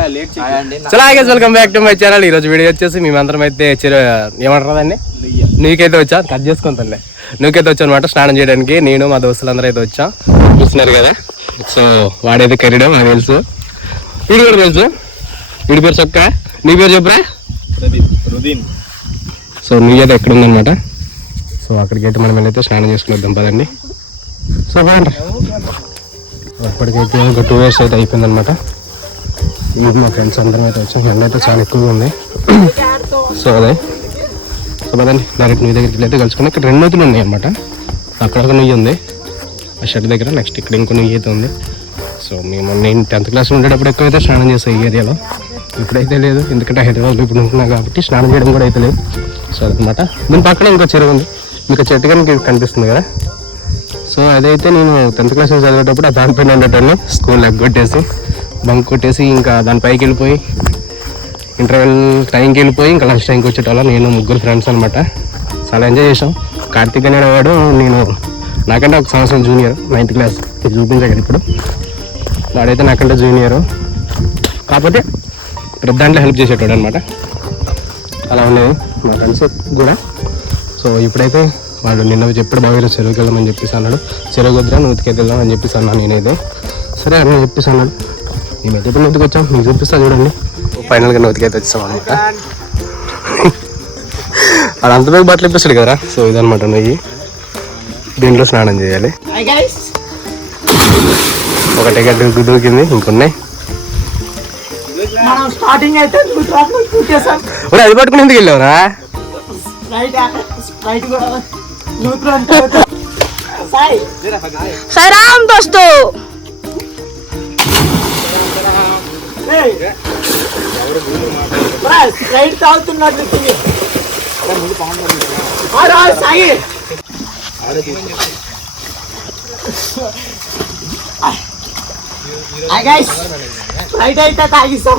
చాలా welcome back to my channel. ఈ రోజు వీడియో వచ్చేసి మేమందరం అయితే ఏమంటారు దాన్ని నీకైతే వచ్చా కట్ చేసుకుంటానులే. నువ్వుకైతే వచ్చా అనమాట స్నానం చేయడానికి. నేను మా దోస్తులందరూ అయితే వచ్చా చూస్తున్నారు కదా. సో వాడైతే కరీడం నాకు తెలుసు, వీడి కూడా తెలుసు. వీడి పేరు చొక్క, నీ పేరు చెప్పురా. సో నువ్వైతే ఎక్కడ ఉందనమాట. సో అక్కడికి అయితే మనం అయితే స్నానం చేసుకుని వద్దాం పదండి. సో బాగుంటారు. అప్పటికైతే ఒక 2 years అయితే అయిపోయిందనమాట. ఇది మా ఫ్రెండ్స్ అందరం అయితే వచ్చాం. ఎండ అయితే చాలా ఎక్కువగా ఉంది. సో అదే సో పదండి డైరెక్ట్ నువ్వు దగ్గరికి అయితే కలుసుకుని. ఇక్కడ 2 నూతులు ఉన్నాయి అనమాట. అక్కడ ఒక నుయ్యి ఉంది ఆ షర్ట్ దగ్గర, నెక్స్ట్ ఇక్కడ ఇంకో నుయ్యి అయితే ఉంది. సో నేను 10th క్లాస్లో ఉండేటప్పుడు ఎక్కువైతే స్నానం చేస్తాను ఈ ఏరియాలో. ఇప్పుడైతే లేదు, ఎందుకంటే హైదరాబాద్లో ఇప్పుడు ఉంటున్నా కాబట్టి స్నానం చేయడం కూడా అయితే లేదు. సో అదనమాట. దీని పక్కన ఇంకో చెరువు ఉంది, మీకు చెట్టు కనుక కనిపిస్తుంది కదా. సో అదైతే నేను 10th క్లాస్లో చదివేటప్పుడు ఆ దానిపైన ఉండేటాన్ని స్కూల్ ఎగ్గొట్టేసి బంక్ కొట్టేసి ఇంకా దానిపైకి వెళ్ళిపోయి ఇంటర్వెల్ టైంకి వెళ్ళిపోయి ఇంకా లంచ్ టైంకి వచ్చేటోళ్ళం. నేను 3 ఫ్రెండ్స్ అనమాట. చాలా ఎంజాయ్ చేసాం. కార్తీక్ అనేవాడు నేను నాకంటే 1 సంవత్సరం జూనియర్, 9th క్లాస్. ఇది చూపించాను ఇప్పుడు. వాడైతే నాకంటే జూనియర్, కాకపోతే పెద్ద దాంట్లో హెల్ప్ చేసేటోడు అనమాట. అలా ఉండేది మా ఫ్రెండ్స్ కూడా. సో ఇప్పుడైతే వాడు నిన్న చెప్పాడు బాగా చెరువుకి వెళ్దామని చెప్పేసి అన్నాడు. చెరువు వద్దురా నూతికి వెళ్దాం అని చెప్పేసి అన్నాను. నేనైతే సరే అని చెప్పేసి అన్నాడు. మేమైతే ఇప్పుడు నూతికి వచ్చాం, మీకు చూపిస్తా చూడండి. ఫైనల్గా నూతికి అయితే వచ్చాం అనమాట. అది అంత బాగా బట్టలు ఇప్పిస్తాడు కదరా. సో ఇదనమాట నువ్వు దీంట్లో స్నానం చేయాలి. ఒకటిగా దూకింది, ఇంకొన్నాయి. అది పట్టుకుని ఎందుకు వెళ్ళావురా? సలాం దోస్తు. అయితే తాగిస్తాం.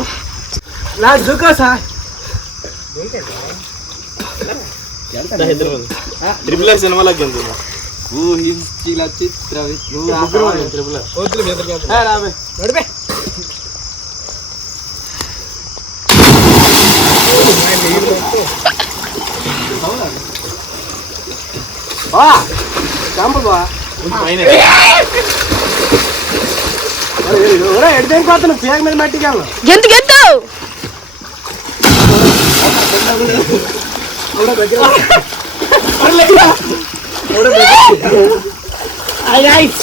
గెంతు గెంతు హాయ్ గాయ్స్.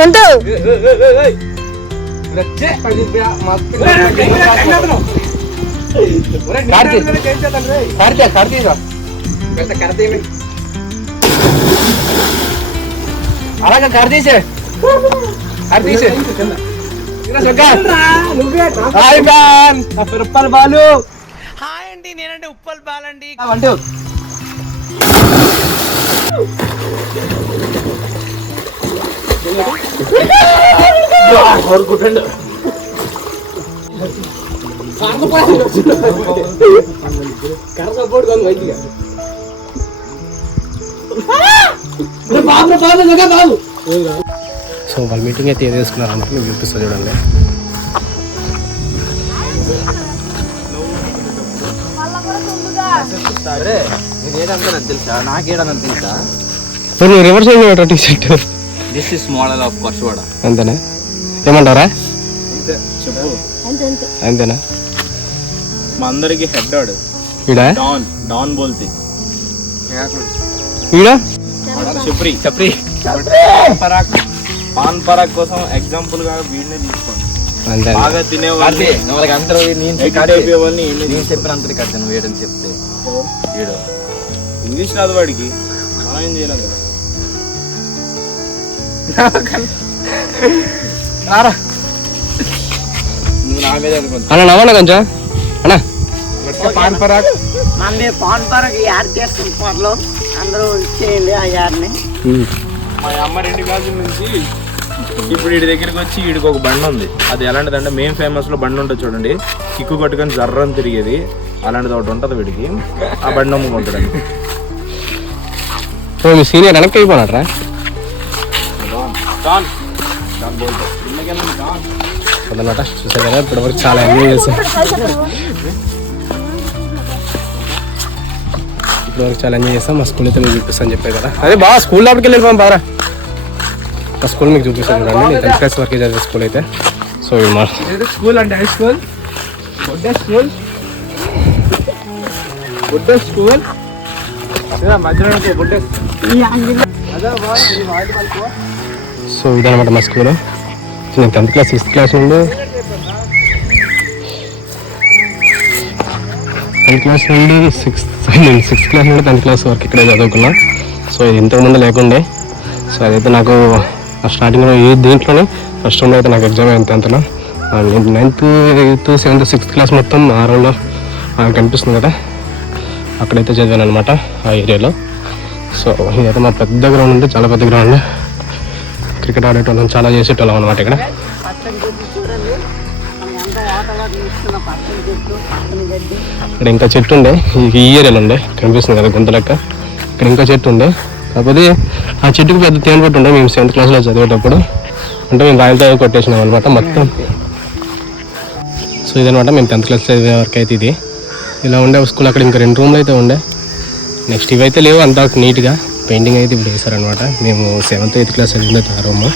గంతు అలాగా కడతీసే ఉప్పల్ బాలు. హాయ్ అండి, నేనంటే ఉప్పల్ బాలండి. సో వాళ్ళ మీటింగ్ అయితే ఏది వేసుకున్నారు అన్నట్టు మీకు చూపిస్తా చూడండి. తెలుసా నాకేడని తెలుసా? నువ్వు రివర్స్ అయిన T shirt. This is model of పర్సువాడ. అంతేనా? ఏమంటారా? అంతే అంతేనా? మా అందరికి హెడ్ వాడు డాన్ బోల్తి. చప్రీ చప్రీ పరాక్ పాన్ పరాక్ కోసం ఎగ్జాంపుల్ గా వీడినే తీసుకోండి. బాగా తినేవాళ్ళు చెప్పినంత కట్టాను వేడని చెప్తే వీడు ఇంగ్లీష్ రాదు వాడికి, మనం ఏం చేయలేదు కదా. నువ్వు నా మీద అన్న నవ్వనా కొంచెం అన్నా. Pan Parag pan Parag add చేస్తుంది అందరూ ఇచ్చేయండి ఆ యాడ్ని. మా అమ్మ 2 క్లాసుల నుంచి ఇప్పుడు వీడి దగ్గరికి వచ్చి వీడికి ఒక బండి ఉంది. అది ఎలాంటిదంటే మేము ఫేమస్లో బండి ఉంటుంది చూడండి, కిక్కు కొట్టుకొని జర్రని తిరిగేది, అలాంటిది ఒకటి ఉంటుంది వీడికి. ఆ బండి అమ్ముకుంటాడు. మీ సీనియర్ వెనక్కి అయిపోయినట్రా అదనమాట. చూసారు కదా ఇప్పటివరకు చాలా ఎంజాయ్ చేసాం. ఇప్పటివరకు చాలా ఎంజాయ్ చేస్తాం. మా స్కూల్ అయితే మీకు చూపిస్తాను చెప్పాను కదా. అదే బాగా స్కూల్ లోపలికి వెళ్ళిపోయాం బాగా. మా స్కూల్ మీకు చూపిస్తాను చూడండి. నేను 10th క్లాస్ వరకు చదివే స్కూల్ అయితే. సో ఇది మా స్కూల్ అంటే హై స్కూల్, స్కూల్ స్కూల్ మధ్యలో సో ఇదనమాట మా స్కూల్. నేను 10th క్లాస్ 6th క్లాస్ నుండి 10th క్లాస్ నుండి 6th క్లాస్ నుండి 10th క్లాస్ వరకు ఇక్కడే చదువుకున్నా. సో ఇది ఇంతకుముందు లేకుండే. సో అదైతే నాకు స్టార్టింగ్లో దీంట్లోనే ఫస్ట్ రౌండ్ అయితే నాకు ఎగ్జామ్ అయింది 10thలో. 9th 8th 7th 6th class మొత్తం ఆ రౌండ్లో కనిపిస్తుంది కదా, అక్కడైతే చదివాను అనమాట ఆ ఏరియాలో. సో ఇదైతే మా పెద్ద గ్రౌండ్ ఉంది, చాలా పెద్ద గ్రౌండ్. క్రికెట్ ఆడేటోళ్ళం, చాలా చేసేటోళ్ళం అనమాట ఇక్కడ. ఇక్కడ ఇంకా చెట్టు ఉండే, ఈ ఏరియాలో ఉండే కనిపిస్తుంది కదా గుంత లెక్క. ఇక్కడ ఇంకా చెట్టు ఉండే, కాకపోతే ఆ చెట్టుకు పెద్ద తేనె పట్టు ఉండే. మేము 7th క్లాస్లో చదివేటప్పుడు అంటే మేము రాయలతో కొట్టేసినాం అనమాట మొత్తం. సో ఇదనమాట మేము 10th క్లాస్ చదివే వరకు అయితే ఇది ఇలా ఉండే స్కూల్. అక్కడ ఇంకా 2 రూమ్లు అయితే ఉండే. నెక్స్ట్ ఇవైతే లేవు, అంతా నీట్గా పెయింటింగ్ అయితే ఇప్పుడు వేశారనమాట. మేము 7th 8th క్లాస్ చదివింది ఆ రూమ్.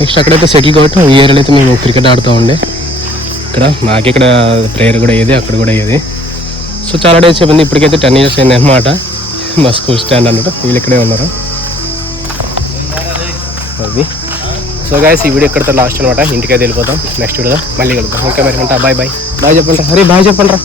నెక్స్ట్ అక్కడైతే సెటిల్ కాబట్టి ఈ ఏరియాలో అయితే మేము క్రికెట్ ఆడుతూ ఉండే. ఇక్కడ మాకు ఇక్కడ ప్రేయర్ కూడా అయ్యేది, అక్కడ కూడా అయ్యేది. సో చాలా డేస్ చెప్పింది. ఇప్పటికైతే 10 years అయింది అనమాట మా స్కూల్ స్టాండ్ అన్నట్టు. వీళ్ళు ఇక్కడే ఉన్నారు అది. సో గైస్ ఈ వీడియో ఇక్కడితో లాస్ట్ అనమాట. ఇంటికైతే వెళ్ళిపోతాం. నెక్స్ట్ వీడియో మళ్ళీ కలుద్దాం. ఓకే మరి ఉంటా. Bye bye. బాయ్ చెప్పండి రా. అరే బాయ్ చెప్పండి రా.